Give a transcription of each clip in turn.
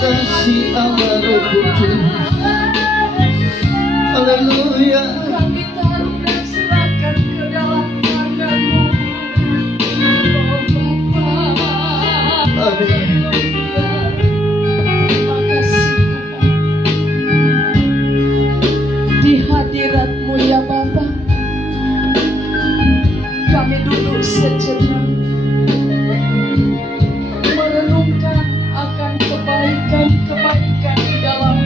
kasih Allah Roh Kudus. Haleluya. Kami taruh dan serahkan ke dalam tangan-Mu, oh Bapa. Amin. Terima kasih Tuhan. Di hadirat-Mu ya Bapa, kami duduk sejenak merenungkan akan kebaikan-kebaikan di dalam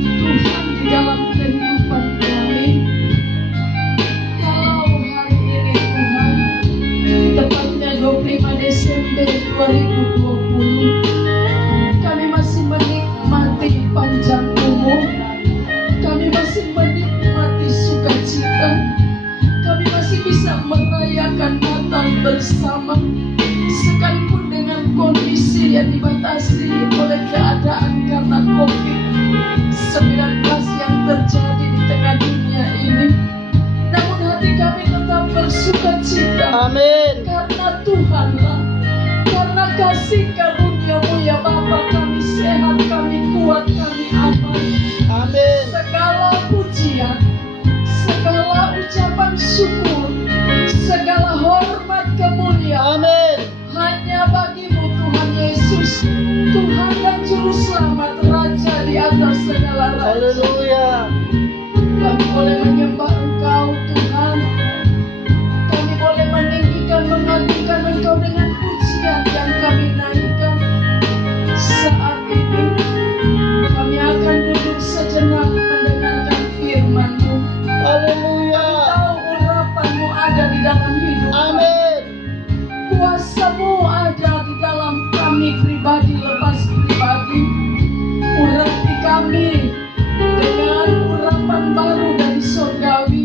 Tuhan, di dalam kehidupan kami. Kalau hari ini Tuhan, tepatnya 25 Desember 2020, kami masih menikmati panjang umur, kami masih menikmati sukacita, kami masih bisa merayakan Natal bersama, sekalipun dengan kondisi yang dibatasi oleh keadaan karena COVID-19 yang terjadi di tengah dunia ini. Namun hati kami tetap bersukacita. Amin. Karena Tuhanlah, karena kasih karunia-Mu ya Bapa, kami sehat, kami kuat, kami aman. Amin. Segala pujian, segala ucapan syukur, segala hormat kemuliaan Amin. hanya bagi-Mu Tuhan Yesus, Tuhan dan Juru Selamat, Raja di atas segala raja. Haleluya. Kami boleh menyembah Engkau Tuhan, kami boleh meninggikan, mengagungkan Engkau dengan pujian yang kami naikkan. Saat ini kami akan duduk sejenak mendengarkan firman-Mu. Haleluya. Tahu urapan-Mu ada di dalam hidup kami. Amin. Kuasa-Mu ada di dalam kami pribadi lepas pribadi. Urapi kami dengan urapan baru dari surgawi.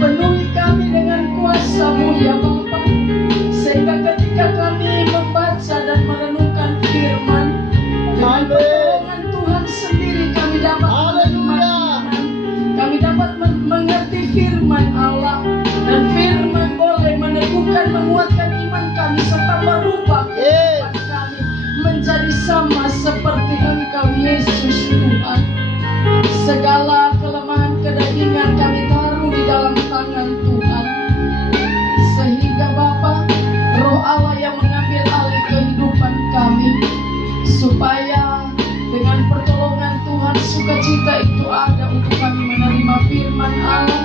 Penuhi kami dengan kuasa-Mu ya Bapa, sehingga ketika kami membaca dan merenungkan firman, dengan pertolongan Tuhan sendiri kami dapat menikmati, kami dapat mengerti firman Allah, dan firman boleh meneguhkan, menguatkan iman kami serta merubah kehidupan kami menjadi sama seperti Engkau Yesus Tuhan. Segala kelemahan kedagingan kami taruh di dalam tangan Tuhan, sehingga Bapa, Roh Allah yang mengambil alih kehidupan kami, supaya dengan pertolongan Tuhan sukacita itu ada untuk kami menerima firman Allah,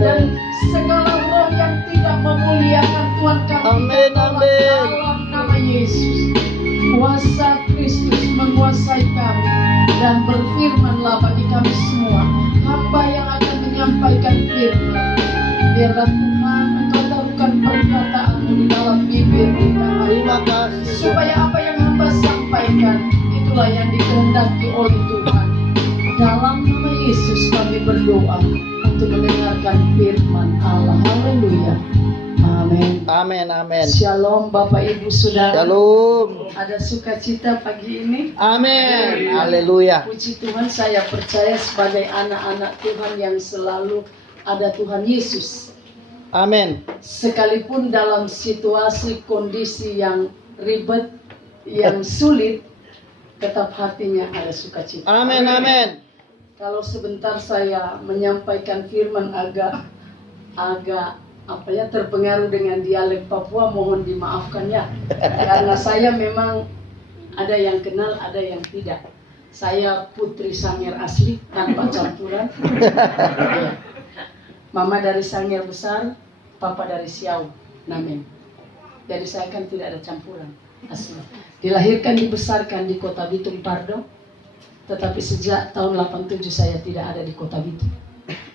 dan segala roh yang tidak memuliakan Tuhan kami Amin, amin. dalam nama Yesus. Kuasa Kristus menguasai kami, dan berfirmanlah bagi kami semua, hamba yang akan menyampaikan firman. Biarlah Tuhan Engkau taruhkan perkataan-Mu di dalam bibir kita, Terima kasih. supaya apa yang hamba sampaikan itulah yang dikehendaki oleh Tuhan. Dalam nama Yesus kami berdoa untuk mendengarkan firman Allah. Haleluya. Amin. Amin. Amin. Shalom Bapak Ibu Saudara. Shalom. Ada sukacita pagi ini. Amin. Haleluya. Puji Tuhan, saya percaya sebagai anak-anak Tuhan yang selalu ada Tuhan Yesus. Amin. Sekalipun dalam situasi kondisi yang ribet, yang sulit, tetap hatinya ada sukacita. Amin. Amin. Kalau sebentar saya menyampaikan firman agak terpengaruh dengan dialek Papua, mohon dimaafkan ya. Karena saya memang ada yang kenal, ada yang tidak. Saya putri Sangir asli tanpa campuran. Mama dari Sangir besar, papa dari Siau, Namen. Jadi saya kan tidak ada campuran asli. Dilahirkan, dibesarkan di kota Bitung Pardo, tetapi sejak tahun 87 saya tidak ada di kota Bitung.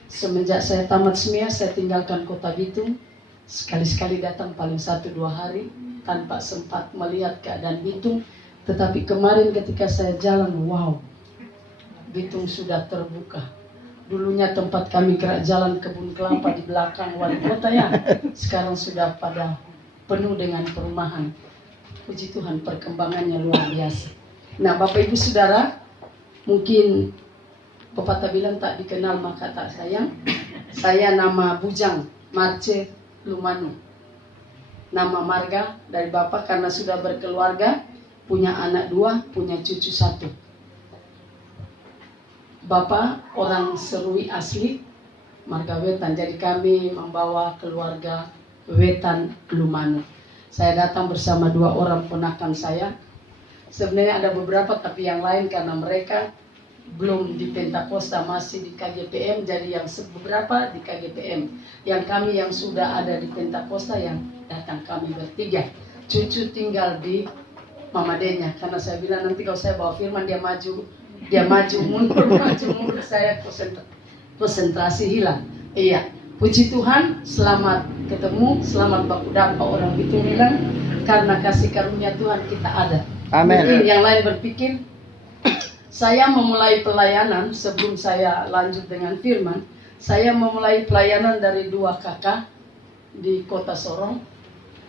Semenjak saya tamat SMIA, saya tinggalkan kota Bitung. Sekali-sekali datang paling 1-2 hari tanpa sempat melihat keadaan Bitung. Tetapi kemarin ketika saya jalan, wow, Bitung sudah terbuka. Dulunya tempat kami gerak jalan kebun kelapa di belakang wali kota ya, sekarang sudah pada penuh dengan perumahan. Puji Tuhan, perkembangannya luar biasa. Nah Bapak Ibu Saudara, mungkin pepatah bilang tak dikenal maka tak sayang. Saya nama Bujang Marce Lumanu. Nama marga dari Bapak karena sudah berkeluarga. punya anak 2, punya cucu 1. Bapak orang Serui asli, marga Wetan. Jadi kami membawa keluarga Wetan Lumanu. Saya datang bersama 2 orang ponakan saya. Sebenarnya ada beberapa, tapi yang lain karena mereka belum di Pentakosta, masih di KGPM, jadi yang beberapa di KGPM. Yang kami yang sudah ada di Pentakosta yang datang kami bertiga. Cucu tinggal di Mamadenya, karena saya bilang nanti kalau saya bawa firman dia maju mundur, saya konsentrasi hilang. Iya, puji Tuhan, selamat ketemu, selamat baku dapat orang itu bilang, karena kasih karunia Tuhan kita ada. Amin. Mungkin yang lain berpikir, saya memulai pelayanan sebelum saya lanjut dengan firman. Saya memulai pelayanan dari 2 kakak di kota Sorong.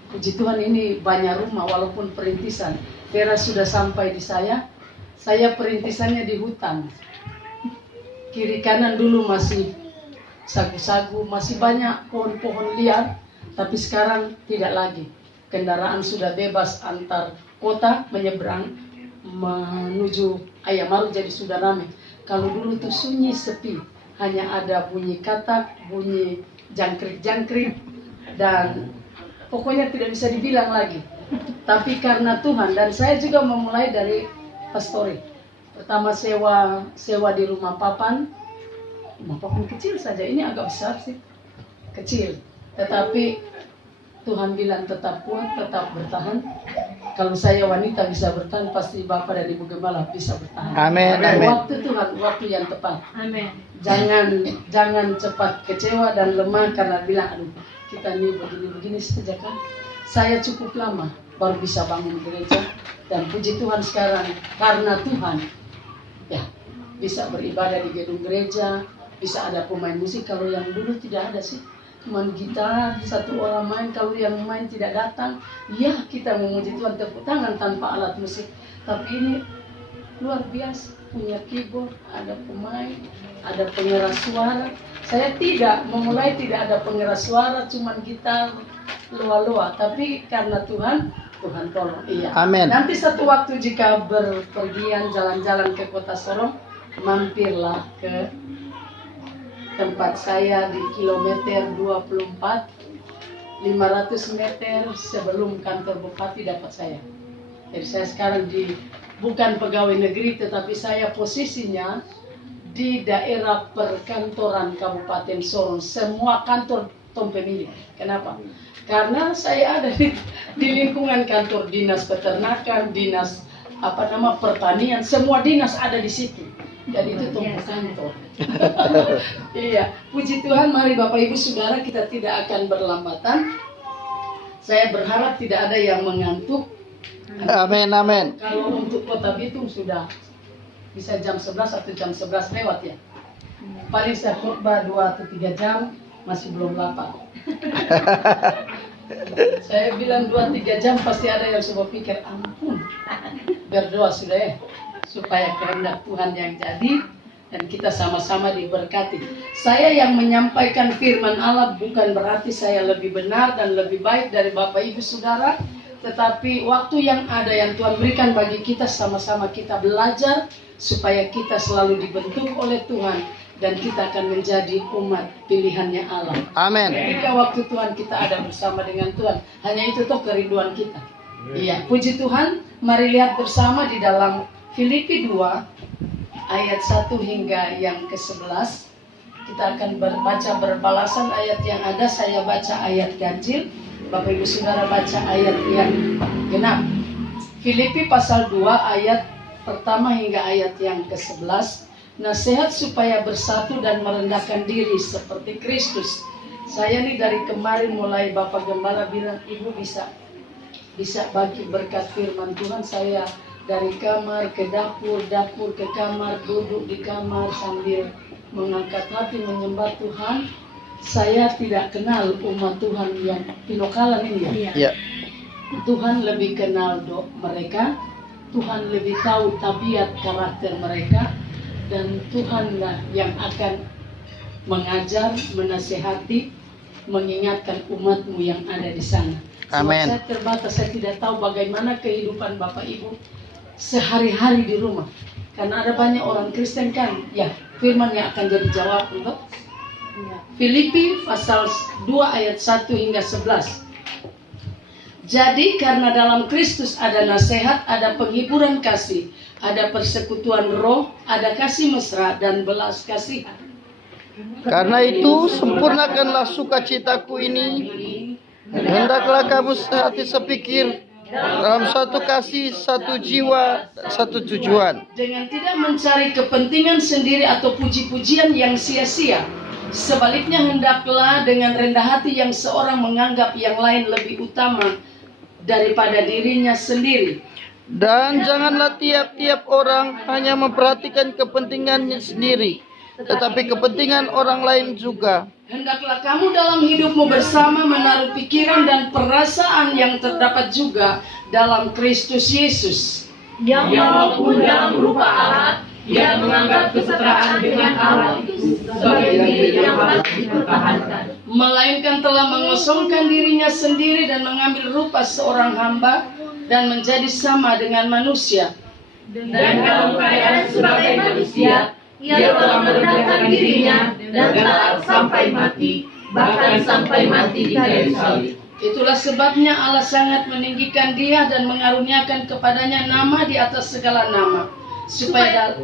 Puji Tuhan ini banyak rumah walaupun perintisan. Vera sudah sampai di saya perintisannya di hutan. Kiri kanan dulu masih sagu-sagu, masih banyak pohon-pohon liar. Tapi sekarang tidak lagi. Kendaraan sudah bebas antar kota menyeberang menuju Ayamaru, jadi sudah ramai. Kalau dulu tuh sunyi sepi, hanya ada bunyi katak, bunyi jangkrik-jangkrik, dan pokoknya tidak bisa dibilang lagi. Tapi karena Tuhan, dan saya juga memulai dari pastori. Pertama sewa di rumah papan kecil saja. Ini agak besar sih, kecil. Tetapi Tuhan bilang tetap kuat, tetap bertahan. Kalau saya wanita bisa bertahan, pasti Bapak dan Ibu Gembala bisa bertahan. Amin, Dan amin. waktu Tuhan, waktu yang tepat. Amin. Jangan cepat kecewa dan lemah karena bilang, aduh kita ini begini-begini saja kan. Saya cukup lama baru bisa bangun gereja, dan puji Tuhan sekarang karena Tuhan, ya bisa beribadah di gedung gereja, bisa ada pemain musik. Kalau yang dulu tidak ada sih, cuma gitar, 1 orang main, kalau yang main tidak datang, ya kita memuji Tuhan tepuk tangan tanpa alat musik. Tapi ini luar biasa, punya keyboard, ada pemain, ada pengeras suara. Saya tidak ada pengeras suara, cuma gitar, loa-loa. Tapi karena Tuhan tolong. Iya. Amin. Nanti satu waktu jika berpergian jalan-jalan ke kota Sorong, mampirlah ke tempat saya di kilometer 24, 500 meter sebelum kantor Bupati dapat saya. Jadi saya sekarang bukan pegawai negeri, tetapi saya posisinya di daerah perkantoran Kabupaten Sorong. Semua kantor Tom pemilik. Kenapa? Karena saya ada di lingkungan kantor dinas peternakan, dinas pertanian, semua dinas ada di situ. Jadi itu tumbuh kantor. Iya, puji Tuhan. Mari Bapak Ibu Saudara, kita tidak akan berlambatan. Saya berharap tidak ada yang mengantuk. Amin, amin. Kalau untuk Kota Bitung sudah bisa jam 11 atau jam 11 lewat ya. Paling saya khotbah 2 atau 3 jam, masih belum lapar. Saya bilang 2-3 jam pasti ada yang coba pikir, ampun. Berdoa sudah ya, supaya kehendak Tuhan yang jadi dan kita sama-sama diberkati. Saya yang menyampaikan firman Allah bukan berarti saya lebih benar dan lebih baik dari Bapak Ibu Saudara, tetapi waktu yang ada yang Tuhan berikan bagi kita, sama-sama kita belajar supaya kita selalu dibentuk oleh Tuhan dan kita akan menjadi umat pilihannya Allah. Amin. Ketika waktu Tuhan kita ada bersama dengan Tuhan, hanya itu toh kerinduan kita. Iya, puji Tuhan. Mari lihat bersama di dalam Filipi 2 ayat 1 hingga yang ke-11. Kita akan baca berbalasan ayat yang ada. Saya baca ayat ganjil, Bapak Ibu Saudara baca ayat yang genap. Filipi pasal 2 ayat pertama hingga ayat yang ke-11. Nasihat supaya bersatu dan merendahkan diri seperti Kristus. Saya nih dari kemarin mulai Bapak Gembala bilang, Ibu bisa bagi berkat firman Tuhan. Saya dari kamar ke dapur, dapur ke kamar, duduk di kamar sambil mengangkat hati menyembah Tuhan. Saya tidak kenal umat Tuhan yang di lokalan ini ya. Ya. Tuhan lebih kenal mereka, Tuhan lebih tahu tabiat karakter mereka, dan Tuhanlah yang akan mengajar, menasehati, mengingatkan umatmu yang ada di sana. Sebab Amin. saya terbatas, saya tidak tahu bagaimana kehidupan Bapak Ibu sehari-hari di rumah. Karena ada banyak orang Kristen kan, ya firman yang akan jadi jawab untuk Filipi pasal 2 ayat 1 hingga 11. Jadi karena dalam Kristus ada nasihat, ada penghiburan kasih, ada persekutuan roh, ada kasih mesra dan belas kasihan. Karena itu sempurnakanlah sukacitaku ini. Hendaklah kamu sehati sepikir, dalam satu kasih, satu jiwa, satu tujuan. Dengan tidak mencari kepentingan sendiri atau puji-pujian yang sia-sia. Sebaliknya hendaklah dengan rendah hati yang seorang menganggap yang lain lebih utama daripada dirinya sendiri. Dan janganlah tiap-tiap orang hanya memperhatikan kepentingannya sendiri, tetapi kepentingan orang lain juga. Hendaklah kamu dalam hidupmu bersama menaruh pikiran dan perasaan yang terdapat juga dalam Kristus Yesus. Yang walaupun dalam rupa Allah, ia menganggap kesetaraan dengan Allah itu sebagai diri yang harus dipertahankan. Melainkan telah mengosongkan dirinya sendiri dan mengambil rupa seorang hamba dan menjadi sama dengan manusia. Dan dalam keadaan sebagai manusia, ia telah merendahkan dirinya dan taat sampai mati, bahkan sampai mati di kayu salib. Itulah sebabnya Allah sangat meninggikan dia dan mengaruniakan kepadanya nama di atas segala nama, supaya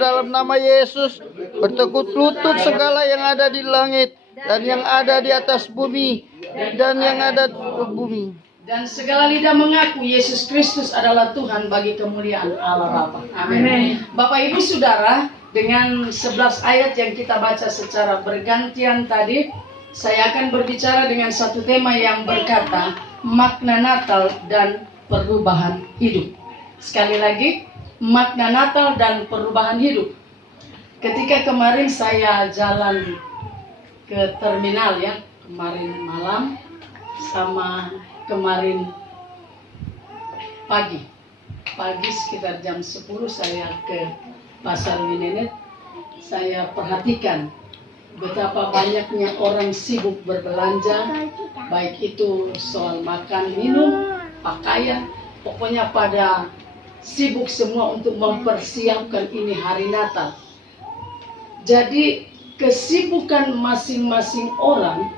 Dalam nama Yesus bertekuk lutut segala yang ada di langit dan yang ada di atas bumi dan yang ada di bumi. dan segala lidah mengaku Yesus Kristus adalah Tuhan bagi kemuliaan Allah Bapa. Amin. Bapak Ibu Saudara, dengan 11 ayat yang kita baca secara bergantian tadi, saya akan berbicara dengan satu tema yang berkata makna Natal dan perubahan hidup. Sekali lagi, makna Natal dan perubahan hidup. Ketika kemarin saya jalan ke terminal ya, kemarin malam sama kemarin pagi sekitar jam 10 saya ke Pasar Winenet. Saya perhatikan betapa banyaknya orang sibuk berbelanja, baik itu soal makan, minum, pakaian, pokoknya pada sibuk semua untuk mempersiapkan ini hari Natal. Jadi kesibukan masing-masing orang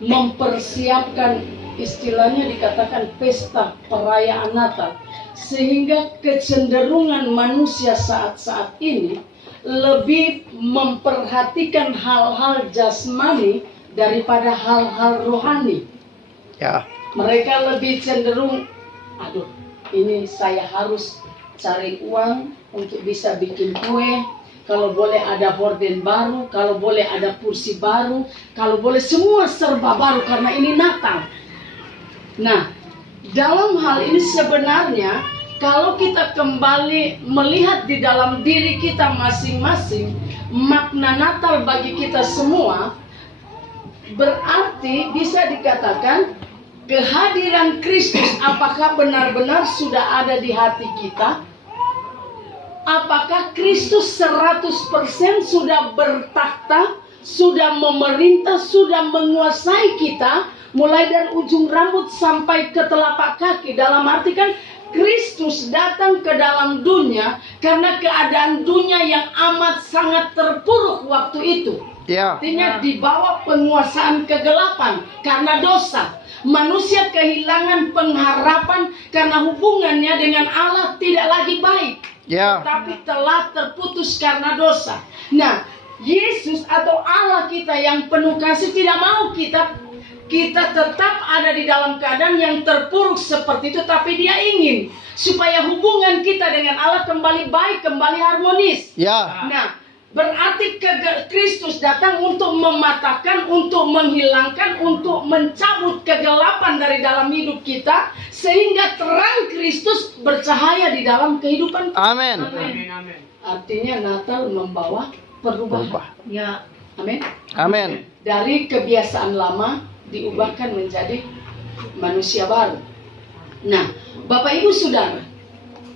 mempersiapkan, istilahnya dikatakan pesta perayaan Natal, sehingga kecenderungan manusia saat-saat ini lebih memperhatikan hal-hal jasmani daripada hal-hal rohani. Ya. Mereka lebih cenderung, aduh, ini saya harus cari uang untuk bisa bikin kue. Kalau boleh ada horden baru, kalau boleh ada kursi baru, kalau boleh semua serba baru karena ini Natal. Nah, dalam hal ini sebenarnya kalau kita kembali melihat di dalam diri kita masing-masing, makna Natal bagi kita semua berarti bisa dikatakan kehadiran Kristus apakah benar-benar sudah ada di hati kita? Apakah Kristus 100% sudah bertakhta, sudah memerintah, sudah menguasai kita, mulai dari ujung rambut sampai ke telapak kaki? Dalam arti kan Kristus datang ke dalam dunia karena keadaan dunia yang amat sangat terpuruk waktu itu. Ya. Artinya di bawah penguasaan kegelapan karena dosa. Manusia kehilangan pengharapan karena hubungannya dengan Allah tidak lagi baik. Ya. Tapi telah terputus karena dosa. Nah, Yesus atau Allah kita yang penuh kasih tidak mau kita tetap ada di dalam keadaan yang terpuruk seperti itu, tapi Dia ingin supaya hubungan kita dengan Allah kembali baik, kembali harmonis. Ya. Nah, berarti Kristus datang untuk mematahkan, untuk menghilangkan, untuk mencabut kegelapan dari dalam hidup kita, sehingga terang Kristus bercahaya di dalam kehidupan kita. Amin. Artinya Natal membawa perubahan. Ya, amin. Amin. Dari kebiasaan lama diubahkan menjadi manusia baru. Nah, Bapak Ibu Saudara,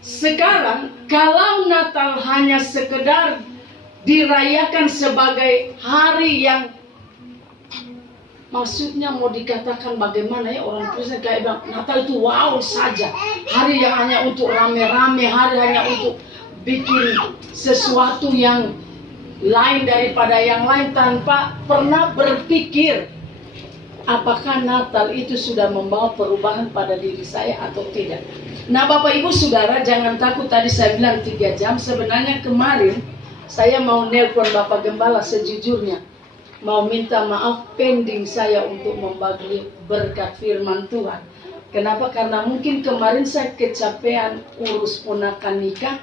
sekarang kalau Natal hanya sekedar dirayakan sebagai hari yang maksudnya mau dikatakan bagaimana ya, orang Kristen kayak bilang Natal itu wow saja, hari yang hanya untuk rame-rame, hari hanya untuk bikin sesuatu yang lain daripada yang lain, tanpa pernah berpikir apakah Natal itu sudah membawa perubahan pada diri saya atau tidak. Nah Bapak Ibu Saudara, jangan takut, tadi saya bilang 3 jam. Sebenarnya kemarin saya mau nelpon Bapak Gembala sejujurnya, mau minta maaf pending saya untuk membagi berkat firman Tuhan. Kenapa? Karena mungkin kemarin saya kecapean urus ponakan nikah.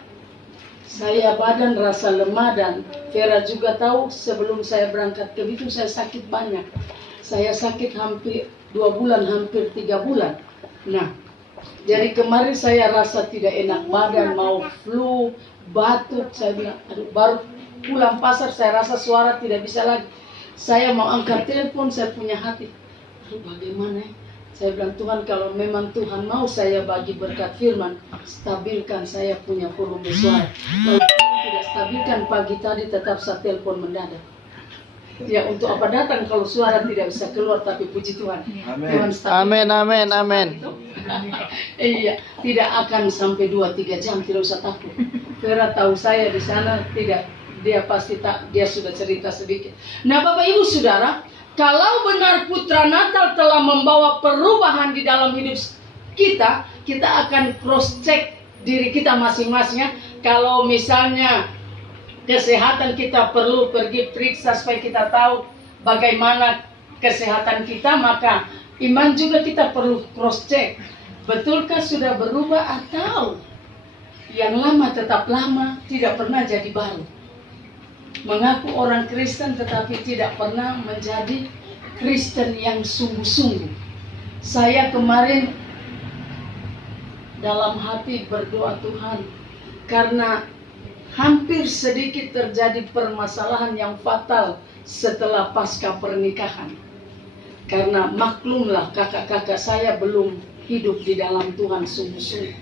Saya badan rasa lemah, dan Vera juga tahu sebelum saya berangkat ke Bitung saya sakit banyak. Saya sakit hampir 2 bulan, hampir 3 bulan. Nah, jadi kemarin saya rasa tidak enak badan, mau flu, batuk. Saya bilang, aduh, baru pulang pasar saya rasa suara tidak bisa lagi. Saya mau angkat telepon, saya punya hati, aduh bagaimana ya? Saya bilang, Tuhan, kalau memang Tuhan mau saya bagi berkat firman, stabilkan saya punya volume suara. Kalau Tuhan tidak stabilkan, pagi tadi tetap saya telepon mendadak. Ya, untuk apa datang kalau suara tidak bisa keluar, tapi puji Tuhan. Tuhan stabilkan. Amin, amin, amin. Iya, tidak akan sampai 2-3 jam, tidak usah takut. Vera tahu saya di sana, tidak, dia pasti tak, dia sudah cerita sedikit. Nah Bapak Ibu Saudara, kalau benar Putra Natal telah membawa perubahan di dalam hidup kita, kita akan cross check diri kita masing-masing. Kalau misalnya kesehatan kita perlu pergi periksa supaya kita tahu bagaimana kesehatan kita, maka iman juga kita perlu cross check. Betulkah sudah berubah atau yang lama tetap lama, tidak pernah jadi baru? Mengaku orang Kristen tetapi tidak pernah menjadi Kristen yang sungguh-sungguh. Saya kemarin dalam hati berdoa, Tuhan, karena hampir sedikit terjadi permasalahan yang fatal setelah pasca pernikahan. Karena maklumlah kakak-kakak saya belum hidup di dalam Tuhan sungguh-sungguh.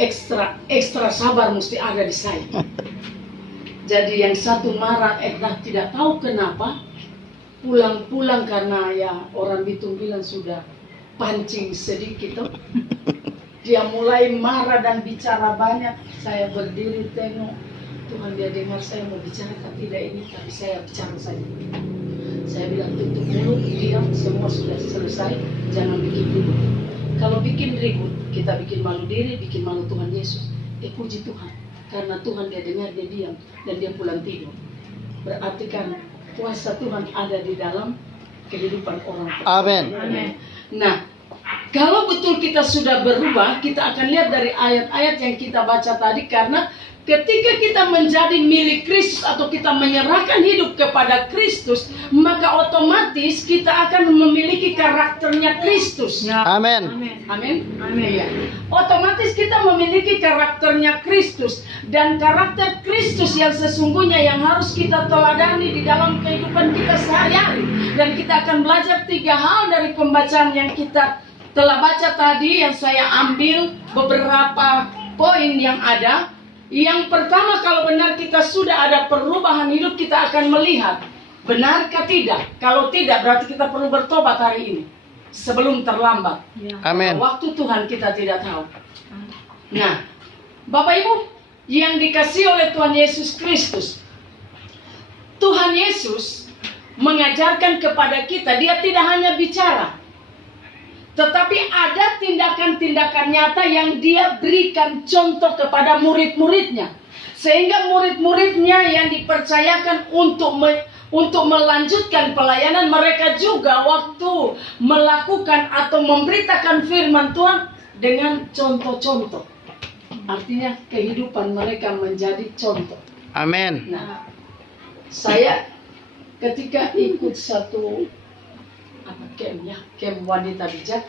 Ekstra sabar mesti ada di saya. Jadi yang satu marah, tidak tahu kenapa pulang-pulang karena ya orang Bitung bilang sudah pancing sedikit. Dia mulai marah dan bicara banyak. Saya berdiri tengok, Tuhan dia dengar saya mau bicara atau tidak ini, tapi saya bicara saja. Saya bilang tutup mulut, diam, semua sudah selesai, jangan bikin ribut. Kalau bikin ribut, kita bikin malu diri, bikin malu Tuhan Yesus. Puji Tuhan. Karena Tuhan dia dengar, dia diam, dan dia pulang tidur. Berarti kan kuasa Tuhan ada di dalam kehidupan orang. Amin. Nah, kalau betul kita sudah berubah, kita akan lihat dari ayat-ayat yang kita baca tadi. Karena ketika kita menjadi milik Kristus atau kita menyerahkan hidup kepada Kristus, maka otomatis kita akan memiliki karakternya Kristus. Amin. Amin. Amin. Ya. Otomatis kita memiliki karakternya Kristus, dan karakter Kristus yang sesungguhnya yang harus kita teladani di dalam kehidupan kita sehari-hari. Dan kita akan belajar 3 hal dari pembacaan yang kita telah baca tadi, yang saya ambil beberapa poin yang ada. Yang pertama, kalau benar kita sudah ada perubahan hidup, kita akan melihat benarkah tidak. Kalau tidak, berarti kita perlu bertobat hari ini sebelum terlambat. Amin. Waktu Tuhan kita tidak tahu. Nah, Bapak Ibu yang dikasihi oleh Tuhan Yesus Kristus, Tuhan Yesus mengajarkan kepada kita, dia tidak hanya bicara, tetapi ada tindakan-tindakan nyata yang dia berikan contoh kepada murid-muridnya. Sehingga murid-muridnya yang dipercayakan untuk melanjutkan pelayanan mereka juga waktu melakukan atau memberitakan firman Tuhan dengan contoh-contoh. Artinya kehidupan mereka menjadi contoh. Amin. Nah, saya ketika ikut satu camp wanita bijak,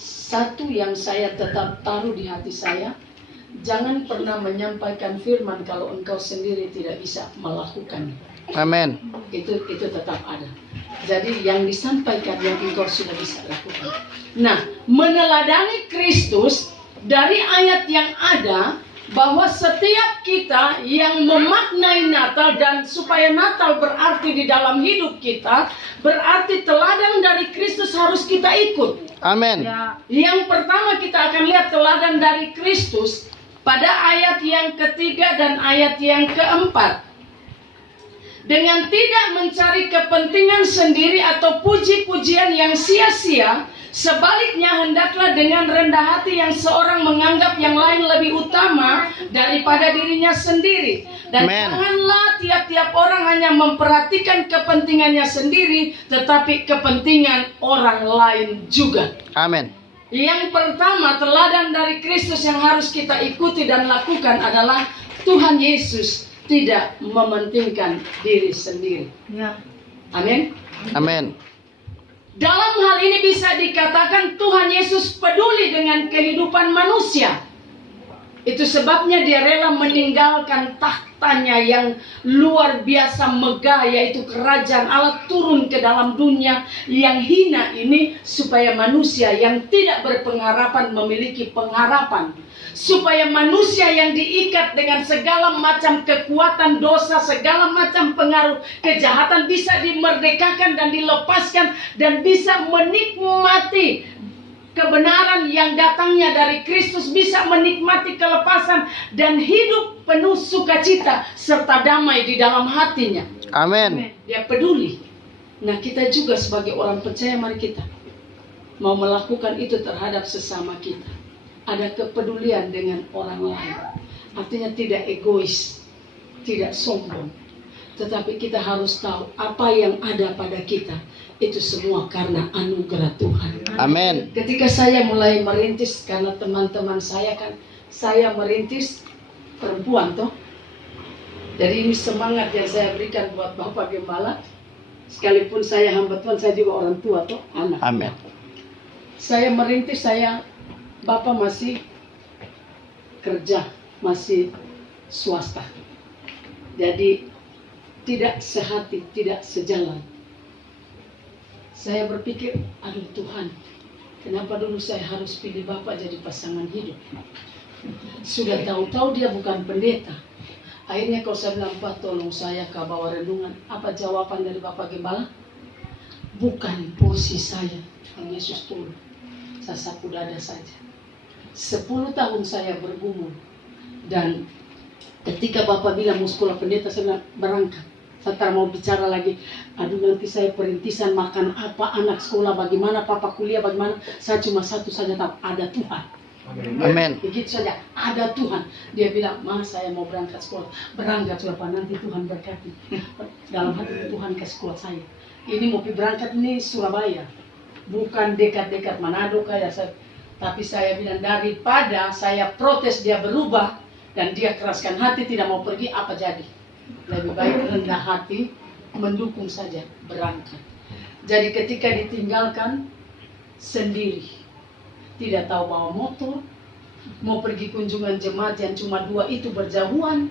satu yang saya tetap taruh di hati saya, jangan pernah menyampaikan firman kalau engkau sendiri tidak bisa melakukannya. Amin. Itu tetap ada. Jadi yang disampaikan yang engkau sudah bisa lakukan. Nah, meneladani Kristus dari ayat yang ada, bahwa setiap kita yang memaknai Natal dan supaya Natal berarti di dalam hidup kita, berarti teladan dari Kristus harus kita ikut. Amin. Yang pertama kita akan lihat teladan dari Kristus pada ayat yang ketiga dan ayat yang keempat. Dengan tidak mencari kepentingan sendiri atau puji-pujian yang sia-sia, sebaliknya hendaklah dengan rendah hati yang seorang menganggap yang lain lebih utama daripada dirinya sendiri. Dan Amen. janganlah tiap-tiap orang hanya memperhatikan kepentingannya sendiri, tetapi kepentingan orang lain juga. Amin. Yang pertama, teladan dari Kristus yang harus kita ikuti dan lakukan adalah Tuhan Yesus tidak mementingkan diri sendiri. Amin. Amin. Dalam hal ini bisa dikatakan Tuhan Yesus peduli dengan kehidupan manusia. Itu sebabnya dia rela meninggalkan tahtanya yang luar biasa megah, yaitu kerajaan Allah, turun ke dalam dunia yang hina ini supaya manusia yang tidak berpengharapan memiliki pengharapan. Supaya manusia yang diikat dengan segala macam kekuatan dosa, segala macam pengaruh kejahatan bisa dimerdekakan dan dilepaskan dan bisa menikmati kebenaran yang datangnya dari Kristus, bisa menikmati kelepasan dan hidup penuh sukacita serta damai di dalam hatinya. Amin. Dia peduli. Nah, kita juga sebagai orang percaya, mari kita mau melakukan itu terhadap sesama kita. Ada kepedulian dengan orang lain. Artinya tidak egois, tidak sombong. Tetapi kita harus tahu apa yang ada pada kita itu semua karena anugerah Tuhan. Amin. Ketika saya mulai merintis, karena teman-teman saya kan, saya merintis perempuan toh. Jadi ini semangat yang saya berikan buat Bapak Gembala. Sekalipun saya hamba Tuhan, saya juga orang tua toh, anak. Amin. Saya merintis, Bapak masih kerja, masih swasta. Jadi tidak sehati, tidak sejalan. Saya berpikir, aduh Tuhan, kenapa dulu saya harus pilih Bapak jadi pasangan hidup? Sudah tahu-tahu dia bukan pendeta. Akhirnya kalau saya bilang, Pak tolong saya ke bawah renungan. Apa jawaban dari Bapak Gembala? Bukan porsi saya. Tuhan Yesus turun. Saya sapu dada saja. 10 tahun saya bergumul. Dan ketika Bapak bilang mau sekolah pendeta, saya bilang berangkat. Saya mau bicara lagi. Aduh nanti saya perintisan makan apa, anak sekolah bagaimana, papa kuliah bagaimana. Saya cuma satu saja tahu, ada Tuhan. Amin. Begitu saja, ada Tuhan. Dia bilang, Mas saya mau berangkat sekolah. Berangkat sudah Pak, nanti Tuhan berkati. Dalam hati Tuhan ke sekolah saya. Ini mau berangkat ini Surabaya. Bukan dekat-dekat Manado kayak saya. Tapi saya bilang daripada saya protes dia berubah dan dia keraskan hati tidak mau pergi, apa jadi? Lebih baik rendah hati, mendukung saja, berangkat. Jadi ketika ditinggalkan sendiri, tidak tahu bawa motor, mau pergi kunjungan jemaat yang cuma 2 itu berjauhan,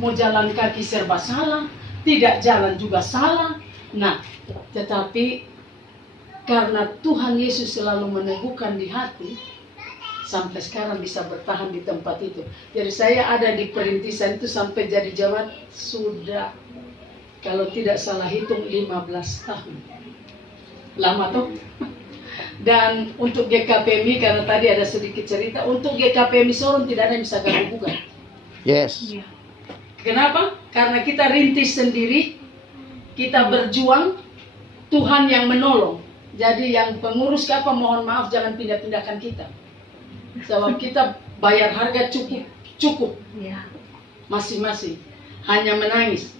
mau jalan kaki serba salah, tidak jalan juga salah. Nah, tetapi karena Tuhan Yesus selalu meneguhkan di hati, sampai sekarang bisa bertahan di tempat itu. Jadi saya ada di perintisan itu sampai jadi jemaat sudah, kalau tidak salah hitung 15 tahun. Lama tuh. Dan untuk GKPMI, karena tadi ada sedikit cerita, untuk GKPMI Sorong tidak ada yang bisa gabung-gugat. Yes. Kenapa? Karena kita rintis sendiri, kita berjuang, Tuhan yang menolong. Jadi yang pengurus apa mohon maaf jangan pindah-pindahkan kita. Sebab kita bayar harga cukup. Masing-masing. Hanya menangis.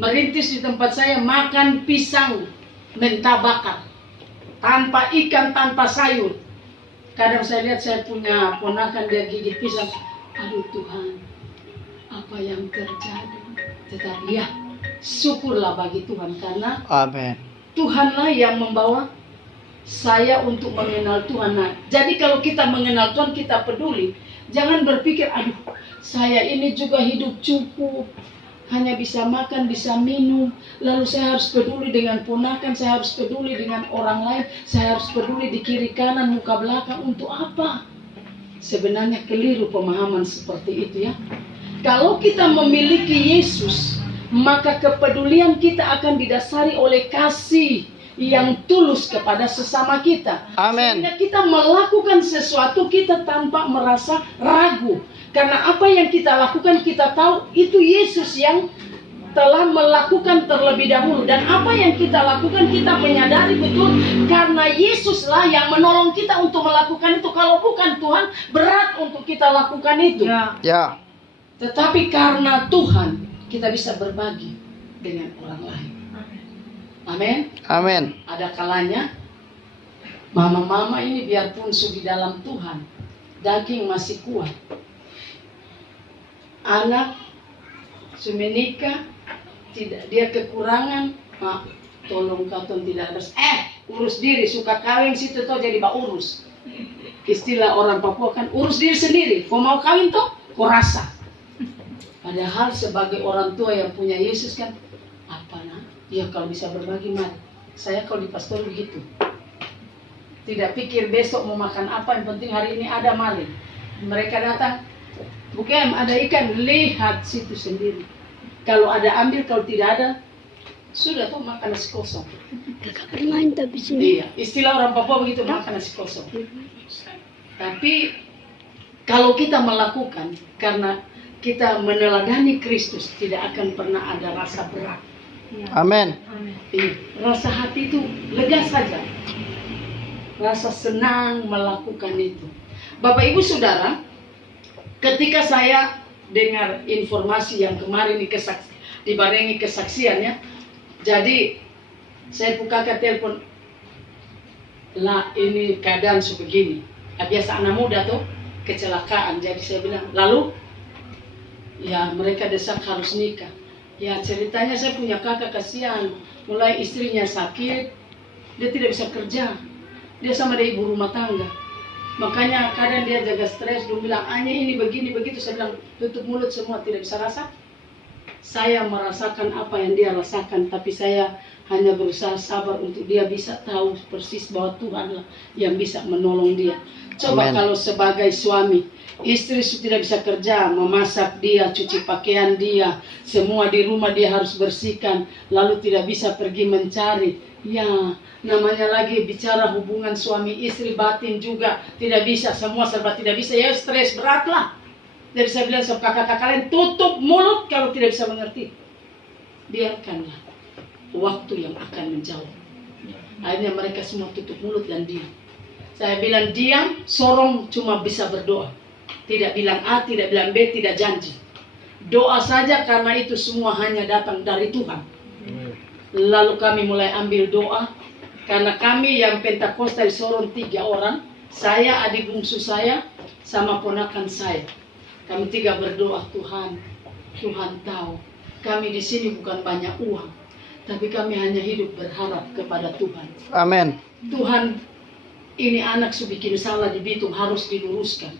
Merintis di tempat saya makan pisang mentah bakar. Tanpa ikan, tanpa sayur. Kadang saya lihat saya punya ponakan dia gigit pisang. Aduh Tuhan, apa yang terjadi? Tetapi ya, syukurlah bagi Tuhan karena Amin. Tuhanlah yang membawa saya untuk mengenal Tuhan. Nah, jadi kalau kita mengenal Tuhan, kita peduli. Jangan berpikir, aduh, saya ini juga hidup cukup. Hanya bisa makan, bisa minum. Lalu saya harus peduli dengan ponakan, saya harus peduli dengan orang lain. Saya harus peduli di kiri kanan, muka belakang. Untuk apa? Sebenarnya keliru pemahaman seperti itu ya. Kalau kita memiliki Yesus, maka kepedulian kita akan didasari oleh kasih yang tulus kepada sesama kita. Amin. Sehingga kita melakukan sesuatu kita tanpa merasa ragu. Karena apa yang kita lakukan kita tahu itu Yesus yang telah melakukan terlebih dahulu. Dan apa yang kita lakukan kita menyadari betul karena Yesuslah yang menolong kita untuk melakukan itu. Kalau bukan Tuhan, berat untuk kita lakukan itu. Ya. Tetapi karena Tuhan, kita bisa berbagi dengan orang lain. Amin. Amin. Ada kalanya mama-mama ini biarpun sudah dalam Tuhan, daging masih kuat. Anak sudah menikah, tidak dia kekurangan, tolong katon tidak ada. Urus diri, suka kawin situ toh jadi urus. Istilah orang Papua kan urus diri sendiri. Kau mau kawin toh, kau rasa. Padahal sebagai orang tua yang punya Yesus kan, apa nak? Ya kalau bisa berbagi mari. Saya kalau di pastor begitu. Tidak pikir besok mau makan apa, yang penting hari ini ada mari. Mereka datang, bukan ada ikan, lihat situ sendiri. Kalau ada ambil, kalau tidak ada, sudah tuh makan nasi kosong. Bermain tapi sini. Iya, istilah orang Papua begitu, makan nasi kosong. Tapi kalau kita melakukan karena kita meneladani Kristus, tidak akan pernah ada rasa berat. Amin. Rasa hati itu lega saja. Rasa senang melakukan itu. Bapak Ibu Saudara, ketika saya dengar informasi yang kemarin dibarengi kesaksiannya, jadi saya buka ke telepon, lah ini keadaan sebegini. Biasa anak muda tuh kecelakaan, jadi saya bilang, lalu ya mereka desak harus nikah. Ya ceritanya saya punya kakak kasihan, mulai istrinya sakit, dia tidak bisa kerja, dia sama dia ibu rumah tangga. Makanya kadang dia jaga stres, dia bilang, Anya ini begini begitu. Saya bilang, tutup mulut semua, tidak bisa rasa. Saya merasakan apa yang dia rasakan, tapi saya hanya berusaha sabar untuk dia bisa tahu persis bahwa Tuhanlah yang bisa menolong dia. Coba Amen. kalau sebagai suami, istri tidak bisa kerja, memasak dia, cuci pakaian dia, semua di rumah dia harus bersihkan, lalu tidak bisa pergi mencari. Ya, namanya lagi bicara hubungan suami istri batin juga tidak bisa, semua serba tidak bisa, ya stres berat lah. Jadi saya bilang sama kakak-kakak kalian, tutup mulut kalau tidak bisa mengerti. Biarkanlah waktu yang akan menjawab. Akhirnya mereka semua tutup mulut dan diam. Saya bilang diam, sorong cuma bisa berdoa. Tidak bilang A, tidak bilang B, tidak janji. Doa saja karena itu semua hanya datang dari Tuhan. Lalu kami mulai ambil doa. Karena kami yang Pentakosta di Sorong 3 orang. Saya, adik bungsu saya, sama ponakan saya. Kami 3 berdoa, Tuhan tahu. Kami di sini bukan banyak uang. Tapi kami hanya hidup berharap kepada Tuhan. Amin. Tuhan, ini anak bikin salah di Bitung harus diluruskan.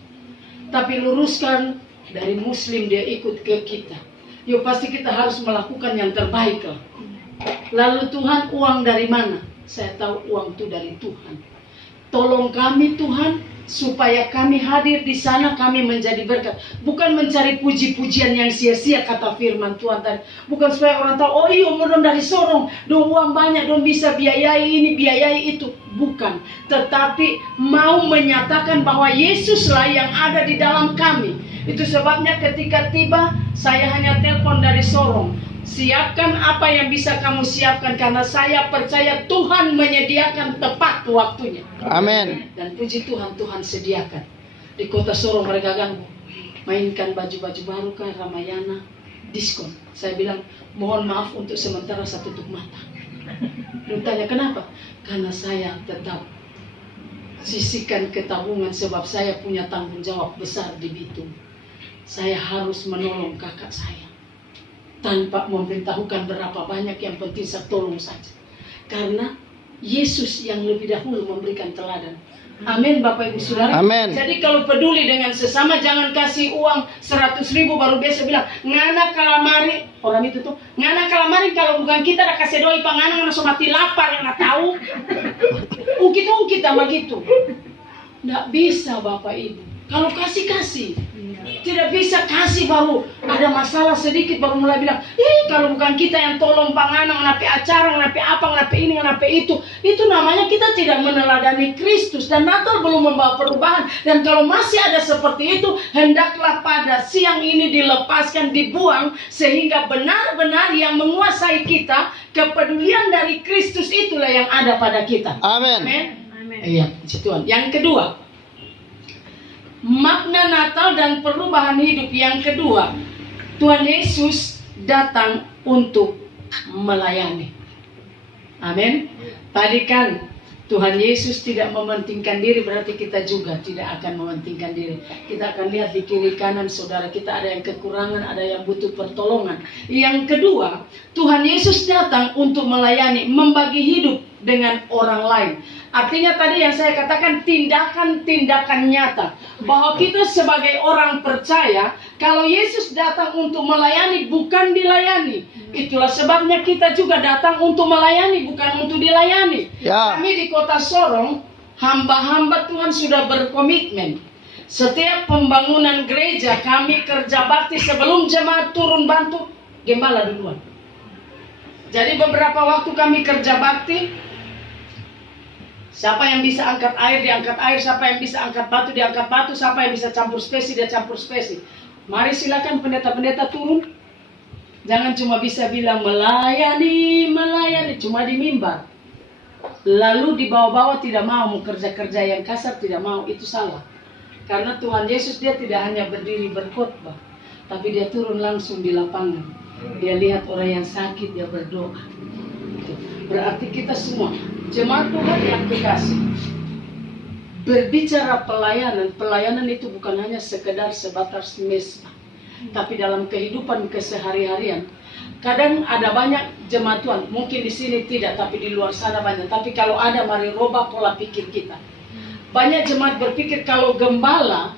Tapi luruskan dari Muslim dia ikut ke kita. Yuk pasti kita harus melakukan yang terbaik lah. Lalu Tuhan, uang dari mana? Saya tahu uang itu dari Tuhan. Tolong kami Tuhan, supaya kami hadir di sana, kami menjadi berkat. Bukan mencari puji-pujian yang sia-sia kata firman Tuhan tadi. Bukan supaya orang tahu, oh iya umur dari Sorong, dong uang banyak, dong bisa biayai ini, biayai itu. Bukan. Tetapi mau menyatakan bahwa Yesuslah yang ada di dalam kami. Itu sebabnya ketika tiba, saya hanya telepon dari Sorong. Siapkan apa yang bisa kamu siapkan, karena saya percaya Tuhan menyediakan tepat waktunya. Amin. Dan puji Tuhan, Tuhan sediakan. Di kota Sorong mereka ganggu, mainkan baju-baju baru kan, Ramayana, diskon. Saya bilang, mohon maaf untuk sementara saya tutup mata. Lu tanya kenapa? Karena saya tetap sisihkan ke tabungan, sebab saya punya tanggung jawab besar di Bitung. Saya harus menolong kakak saya. Tanpa memberitahukan berapa banyak, yang penting saya tolong saja. Karena Yesus yang lebih dahulu memberikan teladan. Amin Bapak Ibu Saudara. Amin. Jadi kalau peduli dengan sesama, jangan kasih uang 100.000 baru biasa bilang, ngana kalamari. Orang itu tuh, ngana kalamari kalau bukan kita dah kasih doi pangana, ngana so mati lapar, yang tahu. Ukit sama gitu. Nggak bisa Bapak Ibu. Kalau kasih. Tidak bisa kasih baru ada masalah sedikit baru mulai bilang, kalau bukan kita yang tolong panganan, ngapain acara, ngapain apa, ngapain ini, ngapain itu. Itu namanya kita tidak meneladani Kristus. Dan Natal belum membawa perubahan. Dan kalau masih ada seperti itu, hendaklah pada siang ini dilepaskan, dibuang. Sehingga benar-benar yang menguasai kita, kepedulian dari Kristus itulah yang ada pada kita. Amin. Amin. Iya, Tuhan. Yang kedua, makna Natal dan perubahan hidup. Yang kedua, Tuhan Yesus datang untuk melayani. Amin. Tadi kan Tuhan Yesus tidak mementingkan diri, berarti kita juga tidak akan mementingkan diri. Kita akan lihat di kiri kanan saudara kita ada yang kekurangan, ada yang butuh pertolongan. Yang kedua, Tuhan Yesus datang untuk melayani, membagi hidup dengan orang lain. Artinya tadi yang saya katakan tindakan-tindakan nyata. Bahwa kita sebagai orang percaya, kalau Yesus datang untuk melayani, bukan dilayani. Itulah sebabnya kita juga datang untuk melayani, bukan untuk dilayani. Ya. Kami di kota Sorong, hamba-hamba Tuhan sudah berkomitmen. Setiap pembangunan gereja, kami kerja bakti sebelum jemaat turun bantu, gembala duluan. Jadi beberapa waktu kami kerja bakti, siapa yang bisa angkat air, diangkat air. Siapa yang bisa angkat batu, diangkat batu. Siapa yang bisa campur spesi, dia campur spesi. Mari silakan pendeta-pendeta turun. Jangan cuma bisa bilang melayani, cuma di mimbar. Lalu di bawah-bawah tidak mau kerja-kerja yang kasar, tidak mau. Itu salah. Karena Tuhan Yesus dia tidak hanya berdiri berkhotbah, tapi dia turun langsung di lapangan. Dia lihat orang yang sakit, dia berdoa. Berarti kita semua jemaat Tuhan yang kekasih, berbicara pelayanan itu bukan hanya sekedar sebatas mesbah, tapi dalam kehidupan kesehari-harian. Kadang ada banyak jemaat Tuhan, mungkin di sini tidak, tapi di luar sana banyak. Tapi kalau ada, mari robah pola pikir kita. Banyak jemaat berpikir kalau gembala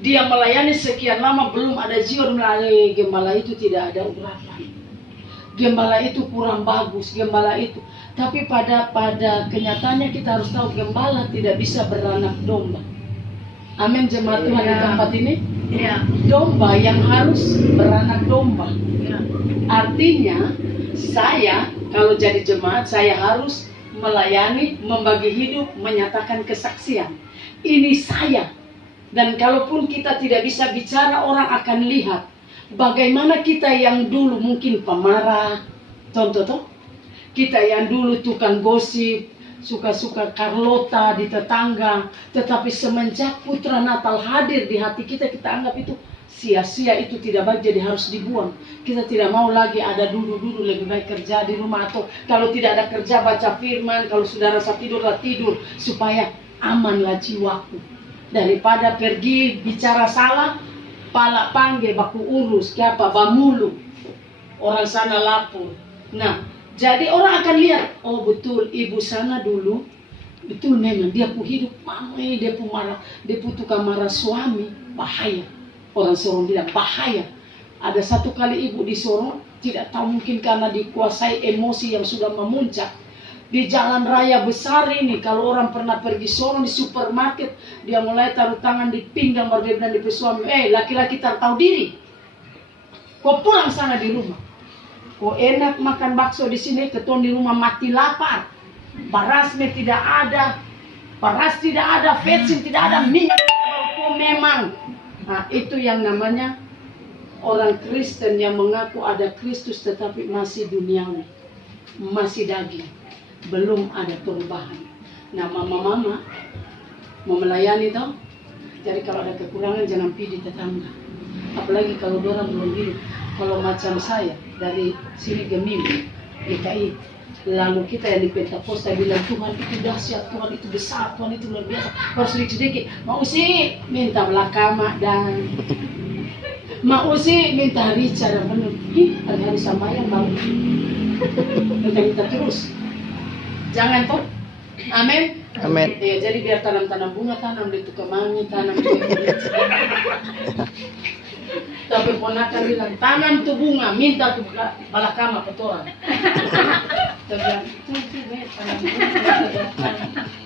dia melayani sekian lama belum ada jiwa melayani, gembala itu tidak ada urapan. Gembala itu kurang bagus, gembala itu. Tapi pada kenyataannya kita harus tahu gembala tidak bisa beranak domba. Amin jemaat Tuhan di tempat ini. Ya. Domba yang harus beranak domba. Ya. Artinya saya kalau jadi jemaat saya harus melayani, membagi hidup, menyatakan kesaksian. Ini saya. Dan kalaupun kita tidak bisa bicara, orang akan lihat bagaimana kita yang dulu mungkin pemarah, contoh kita yang dulu tukang gosip, suka-suka Carlota di tetangga, tetapi semenjak Putra Natal hadir di hati kita, kita anggap itu sia-sia, itu tidak baik, jadi harus dibuang. Kita tidak mau lagi ada dulu-dulu, lebih baik kerja di rumah, atau kalau tidak ada kerja baca firman, kalau sudah rasa tidurlah tidur, supaya amanlah jiwaku. Daripada pergi bicara salah, pala panggil baku urus, siapa bamulu, orang sana lapor. Nah, jadi orang akan lihat, oh betul ibu sana dulu, betul memang dia pu hidup mamai, dia pu marah, dia pu tukang marah suami, bahaya. Orang Sorong bilang bahaya. Ada satu kali ibu di Sorong, tidak tahu mungkin karena dikuasai emosi yang sudah memuncak. Di jalan raya besar ini, kalau orang pernah pergi Sorong di supermarket, dia mulai taruh tangan di pinggang baru dia bilang di suami, laki-laki tahu diri. Kau pulang sana di rumah. Kau enak makan bakso di sini, keton di rumah mati lapar. Parasnya tidak ada, paras tidak ada, bensin tidak ada, minyak tidak ada. Kau memang. Nah, itu yang namanya orang Kristen yang mengaku ada Kristus tetapi masih duniawi, masih daging, belum ada perubahan. Nah, mama-mama mau melayani toh, jadi kalau ada kekurangan jangan pilih tetangga. Apalagi kalau orang belum hidup. Kalau macam saya dari sini Gemim, DKI, lalu kita yang di Pentakosta bilang Tuhan itu dahsyat, Tuhan itu besar, Tuhan itu luar biasa. Harus sedikit-sedikit, mau sih minta belakama dan mau sih minta rica dan penuh. Hari-hari sambayan mau minta terus. Jangan toh. Amin. Amin. Ya, jadi biar tanam-tanam bunga, tanam di kemangi, tanam di tapi ponakan bilang tanam tuh bunga, minta tuh balakama kotoran.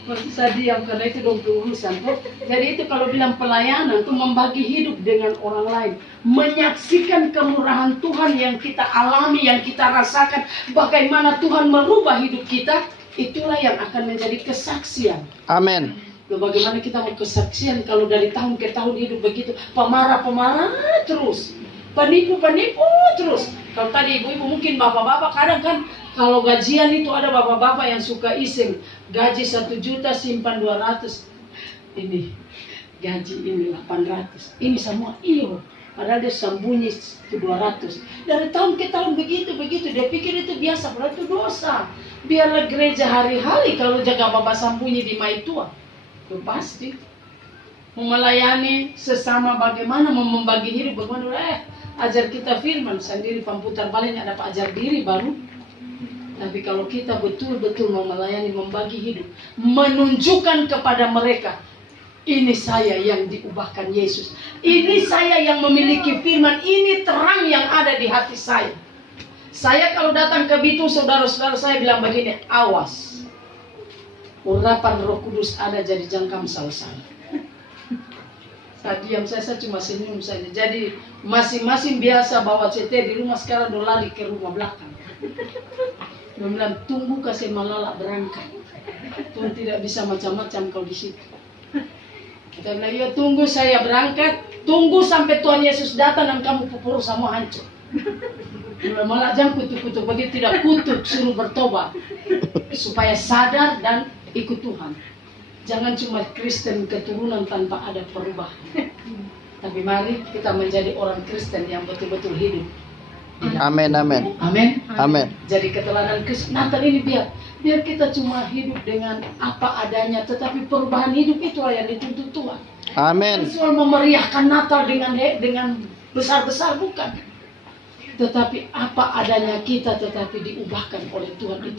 Terus saya diam karena itu dong urusan. Jadi itu kalau bilang pelayanan itu membagi hidup dengan orang lain, menyaksikan kemurahan Tuhan yang kita alami, yang kita rasakan, bagaimana Tuhan merubah hidup kita, itulah yang akan menjadi kesaksian. Amin. Bagaimana kita mau kesaksian kalau dari tahun ke tahun hidup begitu, pemarah-pemarah terus, penipu-penipu terus. Kalau tadi ibu-ibu mungkin bapak-bapak kadang kan kalau gajian itu ada bapak-bapak yang suka iseng, gaji 1 juta simpan 200. Ini gaji ini 800. Ini semua iyo. Padahal dia sembunyi itu 200. Dari tahun ke tahun begitu. Dia pikir itu biasa, padahal itu dosa. Biarlah gereja hari-hari kalau jaga bapak sembunyi di maitua. Itu pasti. Melayani sesama bagaimana, membagi hidup bagaimana. Ajar kita firman sendiri pemputar balik ada ajar diri baru. Tapi kalau kita betul-betul mau melayani, membagi hidup, menunjukkan kepada mereka, ini saya yang diubahkan Yesus. Ini saya yang memiliki firman, ini terang yang ada di hati saya. Saya kalau datang ke Bitung, saudara-saudara saya bilang begini, awas. Urapan Roh Kudus ada jadi jangkam selesai. Saya diam, saya cuma senyum saja. Jadi masing-masing biasa bawa CT di rumah, sekarang udah lari ke rumah belakang. Dia bilang, tunggu kasih Malala berangkat. Tuhan tidak bisa macam-macam kalau di situ. Kita bilang, ya tunggu saya berangkat. Tunggu sampai Tuhan Yesus datang dan kamu pupuru semua hancur. Dia bilang, malah jangan kutuk-kutuk. Begitu tidak kutuk, suruh bertobat. Supaya sadar dan ikut Tuhan. Jangan cuma Kristen keturunan tanpa ada perubahan. Tapi mari kita menjadi orang Kristen yang betul-betul hidup. Amin, amin. Amin. Amin. Jadi keteladan Kristus Natal ini biar kita cuma hidup dengan apa adanya, tetapi perubahan hidup itulah yang dituntut Tuhan. Amin. Soal memeriahkan Natal dengan besar-besar bukan. Tetapi apa adanya kita tetapi diubahkan oleh Tuhan itu.